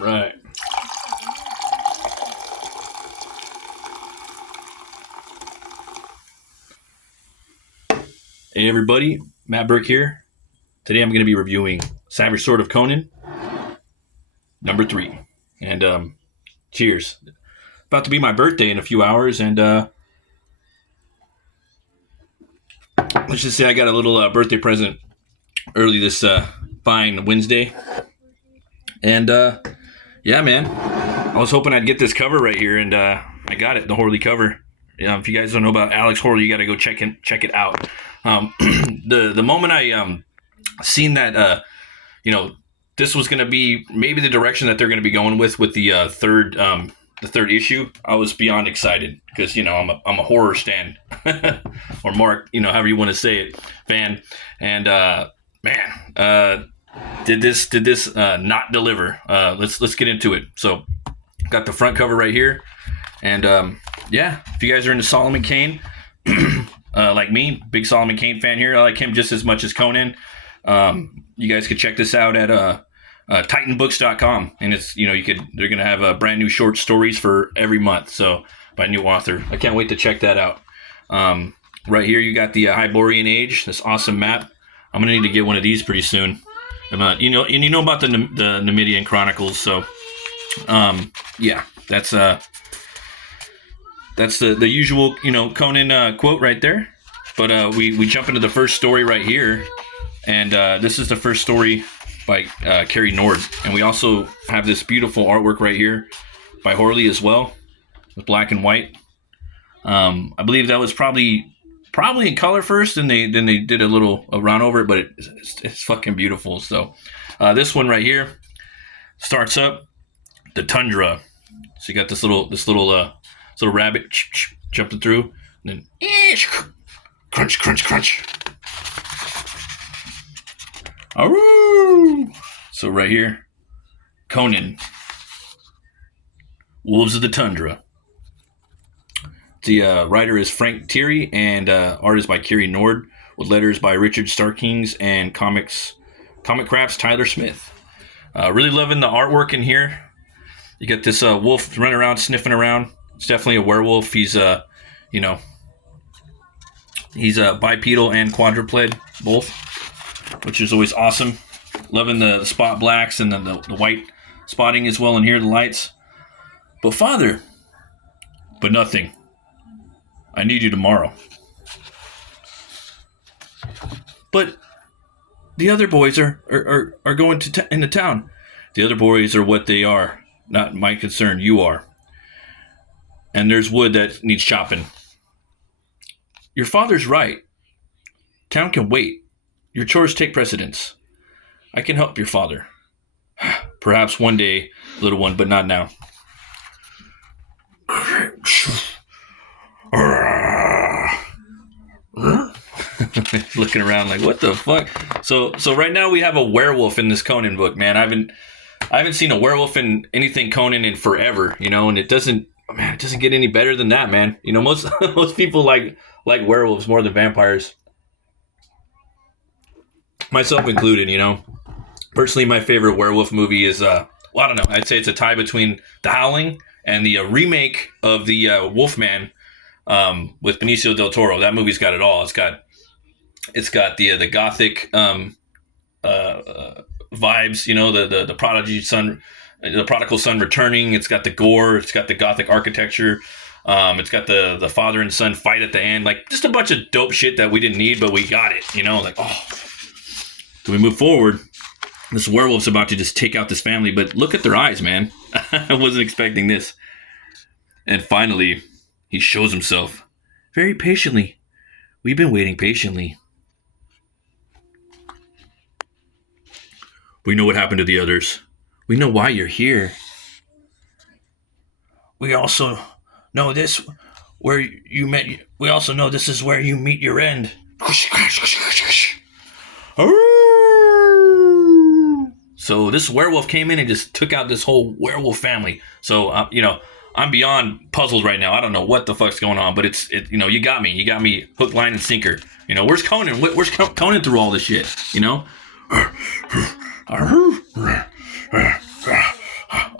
right. Hey everybody, Matt Burke here. Today I'm going to be reviewing Savage Sword of Conan, number 3. And cheers. About to be my birthday in a few hours, and let's just say I got a little birthday present early this fine Wednesday. And yeah, man, I was hoping I'd get this cover right here, and I got it, the Horley cover. If you guys don't know about Alex Horley, you got to go check it out. The moment I seen that, this was going to be maybe the direction that they're going to be going with the third issue, I was beyond excited because I'm a horror stan or Mark, however you want to say it, fan, and man, did this not deliver? Let's get into it. So, got the front cover right here, and yeah, if you guys are into Solomon Kane, like me, big Solomon Kane fan here. I like him just as much as Conan. You guys could check this out at titanbooks.com, and it's they're gonna have brand new short stories for every month, so by a new author. I can't wait to check that out. Right here you got the Hyborian Age, this awesome map. I'm gonna need to get one of these pretty soon. And you know about the Numidian Chronicles, so yeah, that's the usual Conan quote right there. But we jump into the first story right here, and this is the first story by Carrie Nord, and we also have this beautiful artwork right here by Horley as well, with black and white. I believe that was probably in color first, and then they did a run over it, but it's fucking beautiful. So this one right here starts up the tundra. So you got this little rabbit jumping through, and then crunch, crunch, crunch. Aroo! So right here, Conan, Wolves of the Tundra. The writer is Frank Thierry, and art is by Carrie Nord, with letters by Richard Starkings and Comic Crafts Tyler Smith. Really loving the artwork in here. You got this wolf running around, sniffing around. It's definitely a werewolf. He's he's bipedal and quadruped, both, which is always awesome. Loving the spot blacks and then the white spotting as well in here, the lights. But father, but nothing. I need you tomorrow. But the other boys are going into town. The other boys are what they are, not my concern. You are. And there's wood that needs chopping. Your father's right. Town can wait. Your chores take precedence. I can help your father. Perhaps one day, little one, but not now. Looking around like, what the fuck? So right now we have a werewolf in this Conan book, man. I haven't seen a werewolf in anything Conan in forever, and it doesn't get any better than that, man. Most people like werewolves more than vampires. Myself included, Personally, my favorite werewolf movie is, I don't know. I'd say it's a tie between The Howling and the remake of the Wolfman with Benicio del Toro. That movie's got it all. It's got the gothic vibes, the prodigal son returning. It's got the gore. It's got the gothic architecture. It's got the father and son fight at the end. Like, just a bunch of dope shit that we didn't need, but we got it. Like, oh. So we move forward. This werewolf's about to just take out this family, but look at their eyes, man. I wasn't expecting this. And finally, he shows himself very patiently. We've been waiting patiently. We know what happened to the others. We know why you're here. We also know this where you met. We also know this is where you meet your end. So this werewolf came in and just took out this whole werewolf family. So I'm beyond puzzled right now. I don't know what the fuck's going on, but it's you got me hook, line, and sinker. Where's Conan? Where's Conan through all this shit?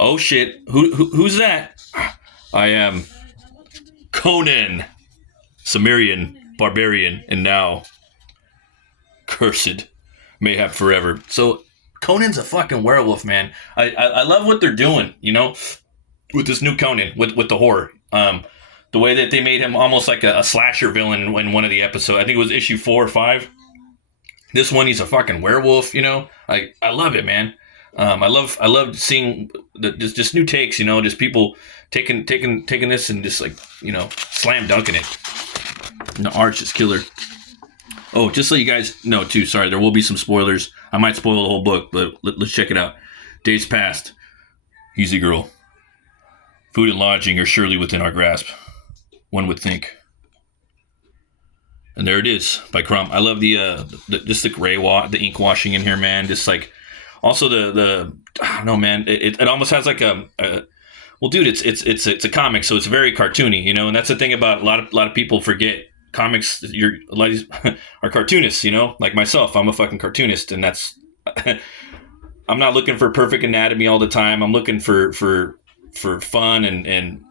Oh shit! Who's that? I am Conan, Cimmerian barbarian, and now cursed, mayhap forever. So Conan's a fucking werewolf, man. I love what they're doing, you know, with this new Conan, with the horror. The way that they made him almost like a slasher villain in one of the episodes. I think it was issue 4 or 5. This one, he's a fucking werewolf, you know. I love it, man. I love seeing just new takes, you know, just people taking this and just like, you know, slam dunking it. And the art's just killer. Oh, just so you guys know too, sorry, there will be some spoilers. I might spoil the whole book, but let's check it out. Days past. Easy girl. Food and lodging are surely within our grasp. One would think. And there it is by Crumb. I love the just the gray the ink washing in here, man. Just like also the I don't know, man. It almost has like a well, dude. It's a comic, so it's very cartoony, you know. And that's the thing about a lot of people forget. Comics, a lot of these are cartoonists, you know. Like myself, I'm a fucking cartoonist, and that's. I'm not looking for perfect anatomy all the time. I'm looking for fun and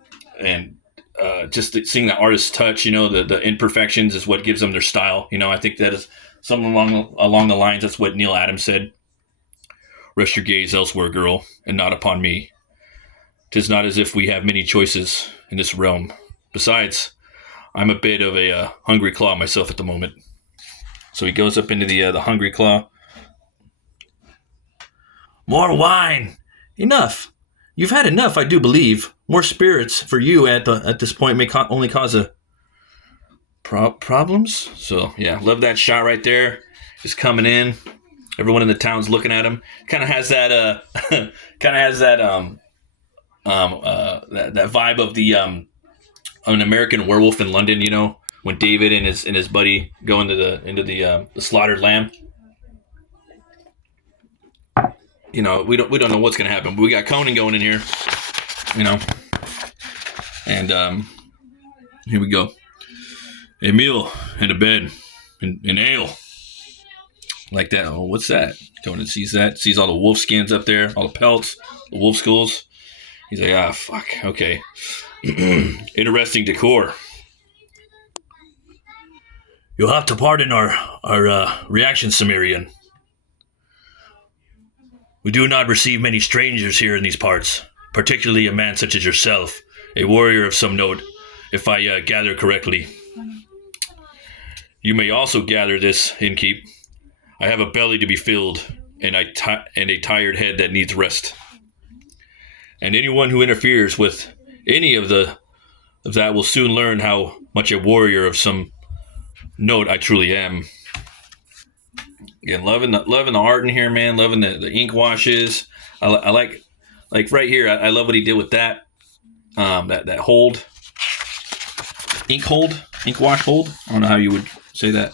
just seeing the artist's touch, you know, the imperfections is what gives them their style. You know, I think that is something along the lines. That's what Neil Adams said. Rest your gaze elsewhere, girl, and not upon me. 'Tis not as if we have many choices in this realm. Besides, I'm a bit of a hungry claw myself at the moment. So he goes up into the hungry claw. More wine. Enough. You've had enough, I do believe. More spirits for you at this point may only cause a problems. So yeah, love that shot right there. Just coming in. Everyone in the town's looking at him. Kind of has that that vibe of the an American Werewolf in London. You know, when David and his buddy go into the slaughtered lamb. You know, we don't know what's gonna happen, but we got Conan going in here, you know, and here we go. A meal and a bed and ale, like that. Oh, what's that? Conan sees all the wolf skins up there, all the pelts, the wolf skulls. He's like, fuck, okay. Interesting decor. You'll have to pardon our reaction, Cimmerian. We do not receive many strangers here in these parts, particularly a man such as yourself, a warrior of some note, if I gather correctly. You may also gather this, innkeep. I have a belly to be filled, and a tired head that needs rest. And anyone who interferes with any of that will soon learn how much a warrior of some note I truly am. Again, loving the art in here, man. Loving the ink washes. I like right here. I love what he did with that. That hold, ink wash hold. I don't know how you would say that.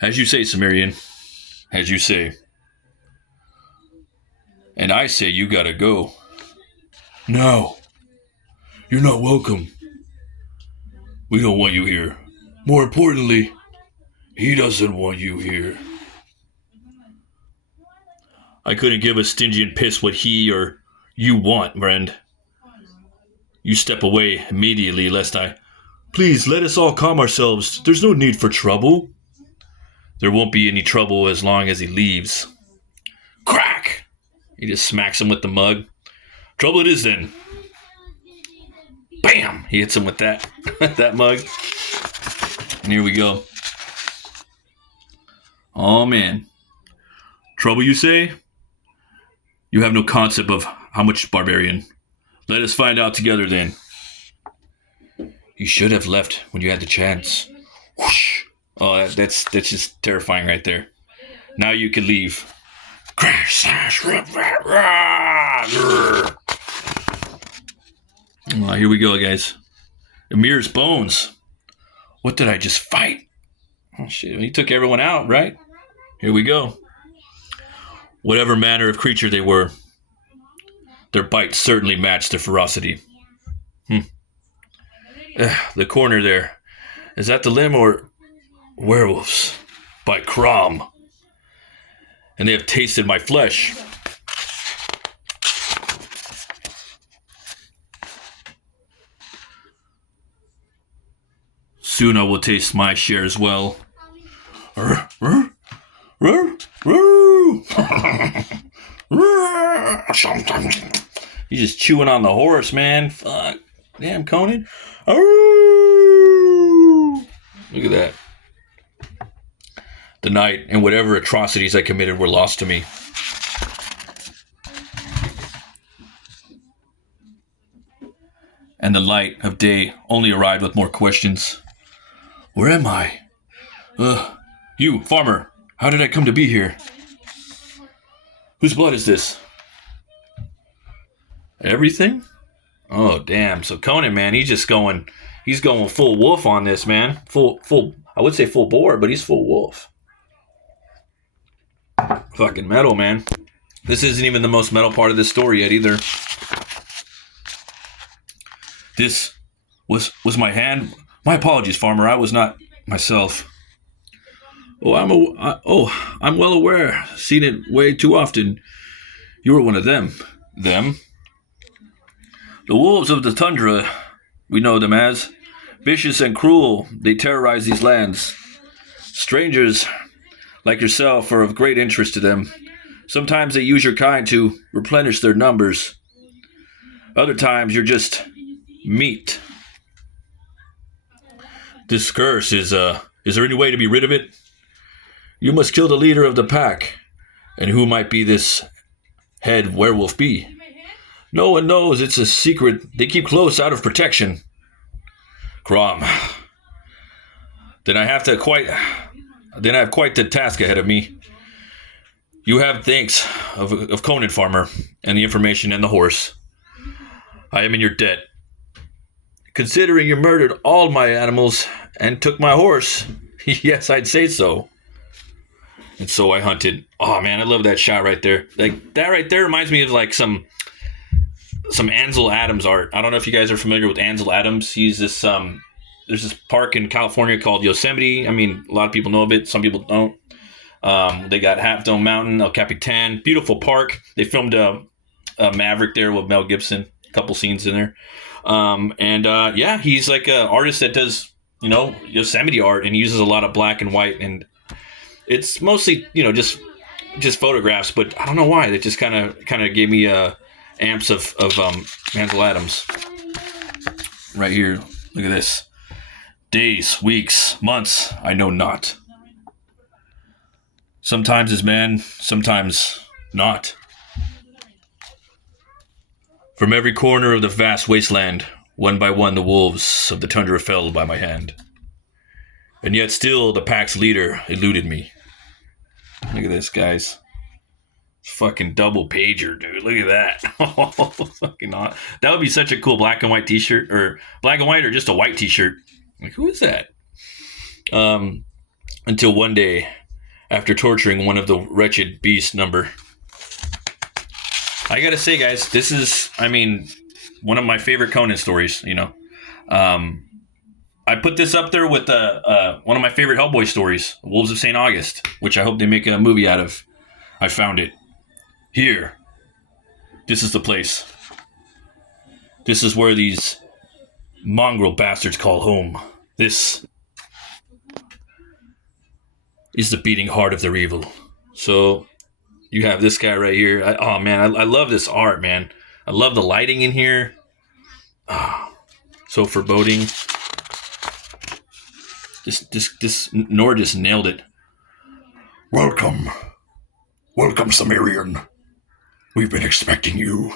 As you say, Cimmerian. As you say. And I say you gotta go. No. You're not welcome. We don't want you here. More importantly, he doesn't want you here. I couldn't give a Stygian piss what he or you want, friend. You step away immediately, lest I... Please, let us all calm ourselves. There's no need for trouble. There won't be any trouble as long as he leaves. Crack! He just smacks him with the mug. Trouble it is then. Bam! He hits him with that mug. And here we go. Oh, man. Trouble, you say? You have no concept of how much, barbarian. Let us find out together, then. You should have left when you had the chance. Whoosh. Oh, that's just terrifying right there. Now you can leave. Crash, slash, rip, here we go, guys. Emir's bones. What did I just fight? Oh, shit. He took everyone out, right? Here we go. Whatever manner of creature they were, their bite certainly matched their ferocity. The corner there. Is that the limb or werewolves? By Crom. And they have tasted my flesh. Soon I will taste my share as well. He's just chewing on the horse, man. Fuck. Damn, Conan. Look at that. The night and whatever atrocities I committed were lost to me. And the light of day only arrived with more questions. Where am I? You, farmer, how did I come to be here? Whose blood is this? Everything? Oh, damn. So Conan, man, he's going full wolf on this, man. Full, I would say full bore, but he's full wolf. Fucking metal, man. This isn't even the most metal part of this story yet either. This was my hand. My apologies, farmer. I was not myself. I'm well aware. Seen it way too often. You were one of them. Them? The wolves of the tundra, we know them as. Vicious and cruel, they terrorize these lands. Strangers like yourself are of great interest to them. Sometimes they use your kind to replenish their numbers. Other times you're just meat. This curse is there any way to be rid of it? You must kill the leader of the pack. And who might be this head werewolf be? No one knows. It's a secret. They keep close out of protection. Crom. Then I have quite the task ahead of me. You have thanks of Conan, farmer, and the information and the horse. I am in your debt. Considering you murdered all my animals and took my horse, yes, I'd say so. And so I hunted. Oh man, I love that shot right there. Like that right there reminds me of like some Ansel Adams art. I don't know if you guys are familiar with Ansel Adams. He's this there's this park in California called Yosemite. I mean, a lot of people know of it. Some people don't. They got Half Dome Mountain, El Capitan, beautiful park. They filmed a Maverick there with Mel Gibson. A couple scenes in there. Yeah, he's like an artist that does, Yosemite art, and he uses a lot of black and white, and it's mostly, just photographs, but I don't know why. That just kind of gave me amps of Ansel Adams. Right here, look at this. Days, weeks, months, I know not. Sometimes is man, sometimes not. From every corner of the vast wasteland, one by one the wolves of the tundra fell by my hand. And yet still the pack's leader eluded me. Look at this, guys. Fucking double pager, dude. Look at that. Fucking not. That would be such a cool black and white t-shirt, or black and white, or just a white t-shirt. Like, who is that? Until one day, after torturing one of the wretched beast number. I gotta say, guys, this is, one of my favorite Conan stories, I put this up there with one of my favorite Hellboy stories, Wolves of St. August, which I hope they make a movie out of. I found it. Here. This is the place. This is where these mongrel bastards call home. This is the beating heart of their evil. So, you have this guy right here. I love this art, man. I love the lighting in here. So foreboding. Nor just nailed it. Welcome, Sumerian. We've been expecting you.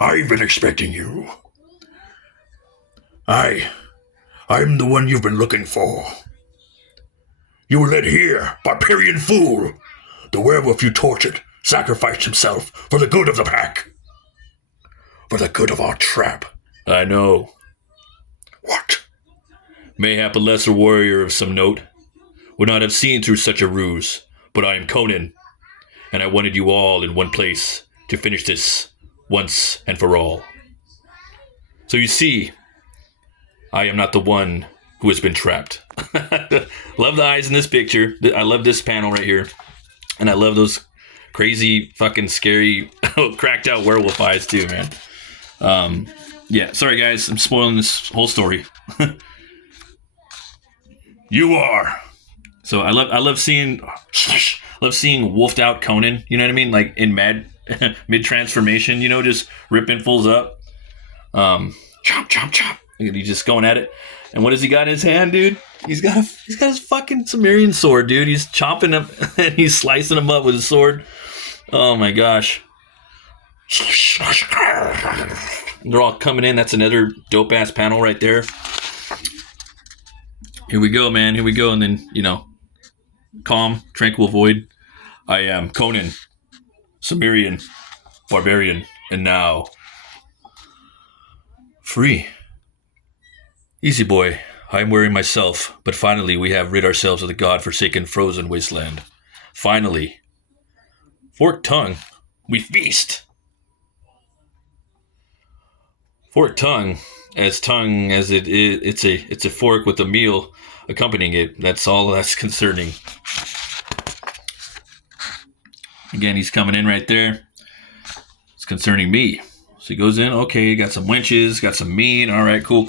I've been expecting you. I'm the one you've been looking for. You were led here by Parian Fool. The werewolf you tortured sacrificed himself for the good of the pack. For the good of our trap. I know. What? Mayhap a lesser warrior of some note would not have seen through such a ruse, but I am Conan, and I wanted you all in one place to finish this once and for all. So you see, I am not the one who has been trapped. Love the eyes in this picture. I love this panel right here. And I love those crazy, fucking scary, cracked out werewolf eyes too, man. Yeah, sorry guys, I'm spoiling this whole story. You are. So I love seeing wolfed out Conan. You know what I mean? Like in mid transformation. You know, just ripping fools up. Chomp chomp chomp. He's just going at it. And what has he got in his hand, dude? He's got his fucking Sumerian sword, dude. He's chopping him and he's slicing him up with his sword. Oh my gosh. They're all coming in. That's another dope ass panel right there. Here we go, man. Here we go. And then, you know, calm, tranquil void. I am Conan, Sumerian, barbarian, and now free. Easy boy. I'm wearing myself, but finally we have rid ourselves of the god-forsaken frozen wasteland. Finally. Forked tongue. We feast. Forked tongue as it is, it's a fork with a meal accompanying it. That's all that's concerning. Again, he's coming in right there. It's concerning me. So he goes in. Okay, got some winches, got some meat. All right, cool.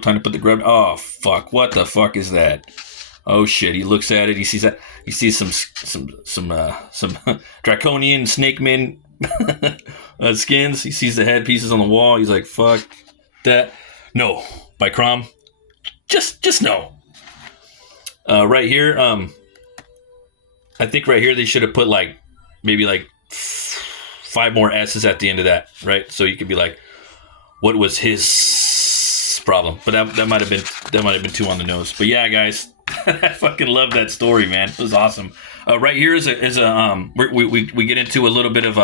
Time to put the grub. Oh fuck! What the fuck is that? Oh shit! He looks at it. He sees that. He sees some draconian snake men skins. He sees the head pieces on the wall. He's like, fuck that. No, by Crom. Just no. Right here. I think right here they should have put like maybe like 5 more S's at the end of that, right? So you could be like, what was his problem? But that might have been too on the nose. But yeah, guys, I fucking love that story, man. It was awesome. Right here is a we get into a little bit of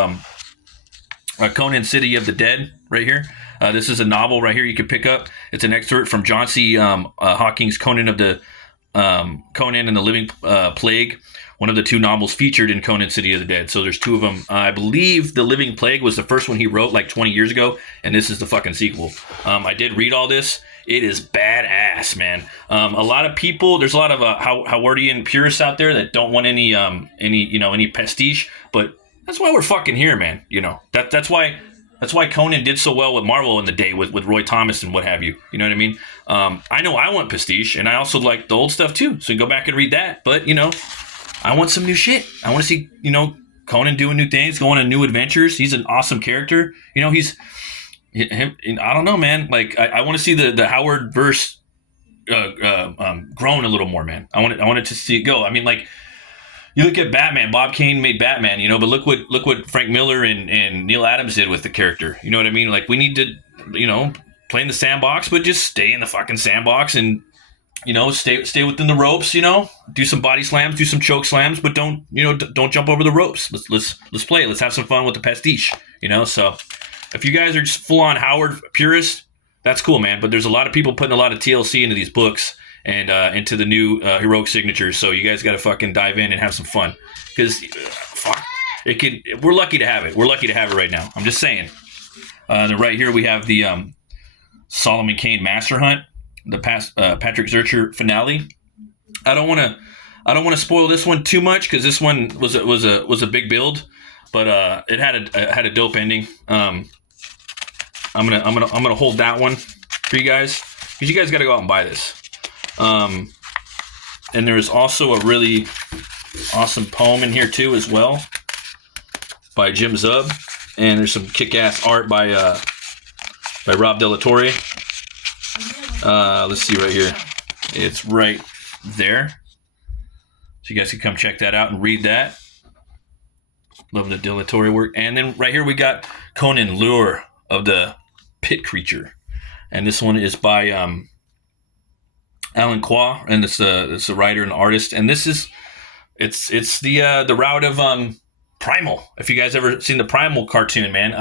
Conan City of the Dead right here. This is a novel right here you can pick up. It's an excerpt from John C. Hawking's Conan and the Living Plague, one of the 2 novels featured in Conan City of the Dead. So there's 2 of them. I believe The Living Plague was the first one he wrote like 20 years ago, and this is the fucking sequel. I did read all this. It is badass, man. A lot of people, there's a lot of Howardian purists out there that don't want any pastiche, but that's why we're fucking here, man. You know, that's why Conan did so well with Marvel in the day with Roy Thomas and what have you. You know what I mean? I know I want pastiche, and I also like the old stuff too. So go back and read that. But you know, I want some new shit. I want to see, you know, Conan doing new things, going on new adventures. He's an awesome character. You know, I don't know, man. Like I want to see the Howard verse grown a little more, man. I wanted to see it go. I mean, like, you look at Batman. Bob Kane made Batman, you know, but look what Frank Miller and Neil Adams did with the character. You know what I mean? Like, we need to, you know, play in the sandbox, but just stay in the fucking sandbox and, you know, stay within the ropes. You know, do some body slams, do some choke slams, but don't jump over the ropes. Let's play. Let's have some fun with the pastiche. You know, so if you guys are just full on Howard purists, that's cool, man. But there's a lot of people putting a lot of TLC into these books and into the new heroic signatures. So you guys got to fucking dive in and have some fun, because we're lucky to have it. We're lucky to have it right now. I'm just saying. And then right here we have the Solomon Kane Master Hunt, the Patrick Zurcher finale. I don't want to spoil this one too much, because this one was a big build, but it had a dope ending. I'm gonna hold that one for you guys, because you guys got to go out and buy this. And there's also a really awesome poem in here too as well, by Jim Zub, and there's some kick-ass art by Rob Delatorre. Let's see right here. It's right there, so you guys can come check that out and read that. Love the Delatorre work. And then right here we got Conan, Lure of the Pit Creature, and this one is by Alan Qua, and it's a writer and artist, and this is it's the route of Primal. If you guys ever seen the Primal cartoon, man,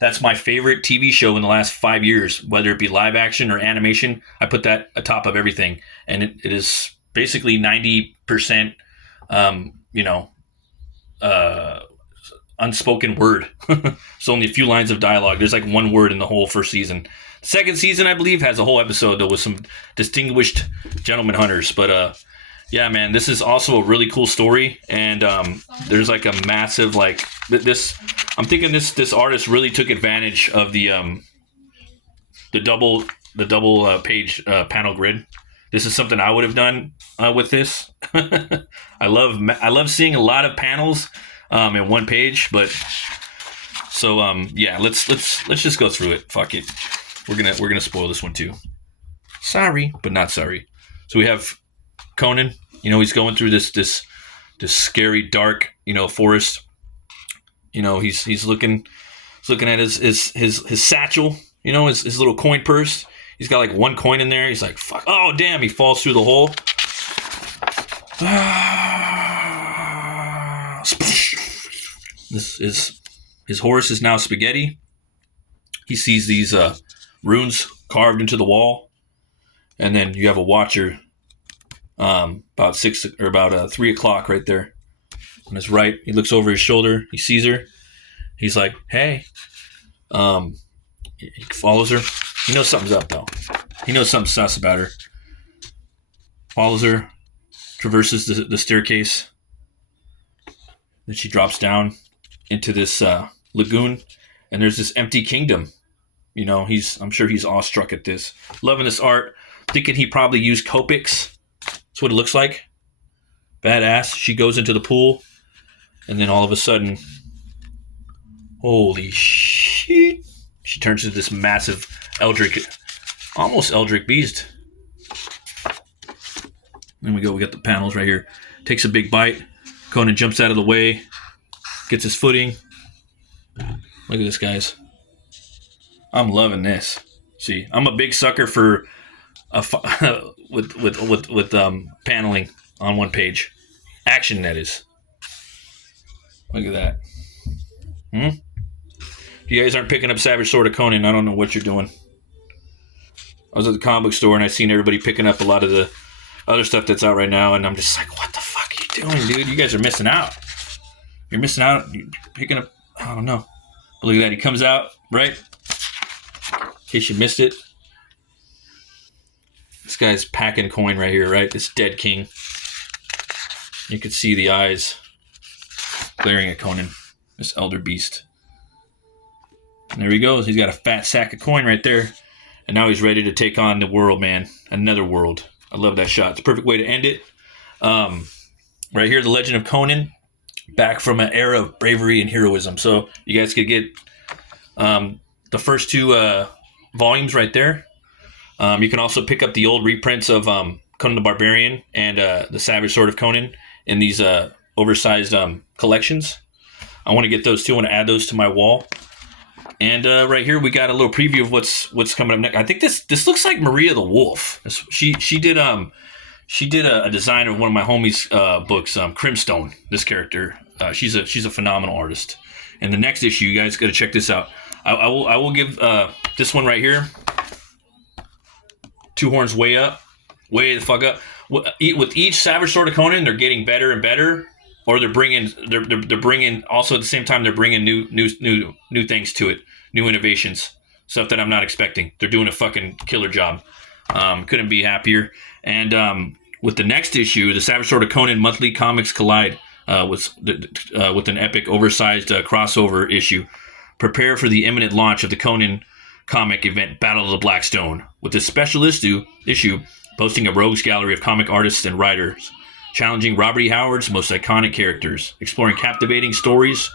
that's my favorite TV show in the last 5 years, whether it be live action or animation. I put that atop of everything, and it is basically 90% unspoken word. So only a few lines of dialogue. There's like one word in the whole first season. Second season, I believe, has a whole episode though with some distinguished gentleman hunters. But yeah, man, this is also a really cool story, and there's like a massive like this. I'm thinking this artist really took advantage of the double page panel grid. This is something I would have done with this. I love seeing a lot of panels in one page, but so yeah, let's just go through it. Fuck it. We're gonna spoil this one too. Sorry, but not sorry. So we have Conan. He's going through this scary, dark, forest. He's looking at his satchel. His little coin purse. He's got like one coin in there. He's like, fuck. Oh, damn. He falls through the hole. His horse is now spaghetti. He sees these runes carved into the wall. And then you have a watcher about 3 o'clock right there on his right. He looks over his shoulder. He sees her. He's like, hey. He follows her. He knows something's up, though. He knows something sus about her. Follows her. Traverses the staircase. Then she drops down into this lagoon. And there's this empty kingdom. I'm sure he's awestruck at this. Loving this art. Thinking he probably used Copics. That's what it looks like. Badass. She goes into the pool. And then all of a sudden... Holy shit. She turns into this massive almost eldritch beast. There we go. We got the panels right here. Takes a big bite. Conan jumps out of the way. Gets his footing. Look at this, guys. I'm loving this. See, I'm a big sucker for with paneling on one page. Action, that is. Look at that. If you guys aren't picking up Savage Sword of Conan, I don't know what you're doing. I was at the comic book store and I seen everybody picking up a lot of the other stuff that's out right now, and I'm just like, what the fuck are you doing, dude? You guys are missing out. You're missing out. You're picking up, I don't know. But look at that. He comes out, right? In case you missed it. This guy's packing coin right here, right? This dead king. You could see the eyes glaring at Conan, this elder beast. And there he goes. He's got a fat sack of coin right there. And now he's ready to take on the world, man. Another world. I love that shot. It's a perfect way to end it. Right here, the Legend of Conan. Back from an era of bravery and heroism. So you guys could get the first two volumes right there. You can also pick up the old reprints of Conan the Barbarian and the Savage Sword of Conan in these oversized collections. I want to get those too. I want to add those to my wall. And right here we got a little preview of what's coming up next. I think this looks like Maria the Wolf. She did a design of one of my homies' books, Crimstone. This character, she's a phenomenal artist. And the next issue, you guys got to check this out. I will give this one right here. Two horns way the fuck up. With each Savage Sword of Conan, they're getting better and better. Or they're bringing also at the same time they're bringing new things to it, new innovations, stuff that I'm not expecting. They're doing a fucking killer job. Couldn't be happier. And with the next issue, the Savage Sword of Conan Monthly Comics Collide with an epic oversized crossover issue. Prepare for the imminent launch of the Conan comic event Battle of the Blackstone, with this special issue boasting a rogues gallery of comic artists and writers. Challenging Robert E. Howard's most iconic characters, exploring captivating stories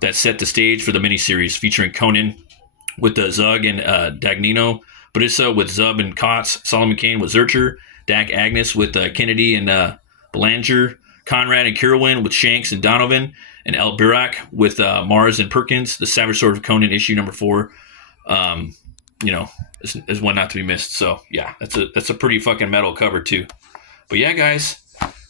that set the stage for the miniseries featuring Conan with Zug and Dagnino, Barissa with Zub and Kotz, Solomon Kane with Zurcher, Dak Agnes with Kennedy and Belanger, Conrad and Kirwin with Shanks and Donovan, and El Birak with Mars and Perkins. The Savage Sword of Conan issue number 4, is one not to be missed. So yeah, that's a pretty fucking metal cover too. But yeah, guys.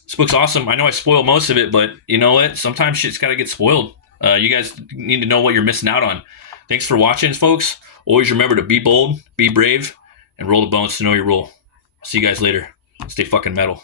This book's awesome. I know I spoiled most of it, but you know what? Sometimes shit's got to get spoiled. You guys need to know what you're missing out on. Thanks for watching, folks. Always remember to be bold, be brave, and roll the bones to know your role. See you guys later. Stay fucking metal.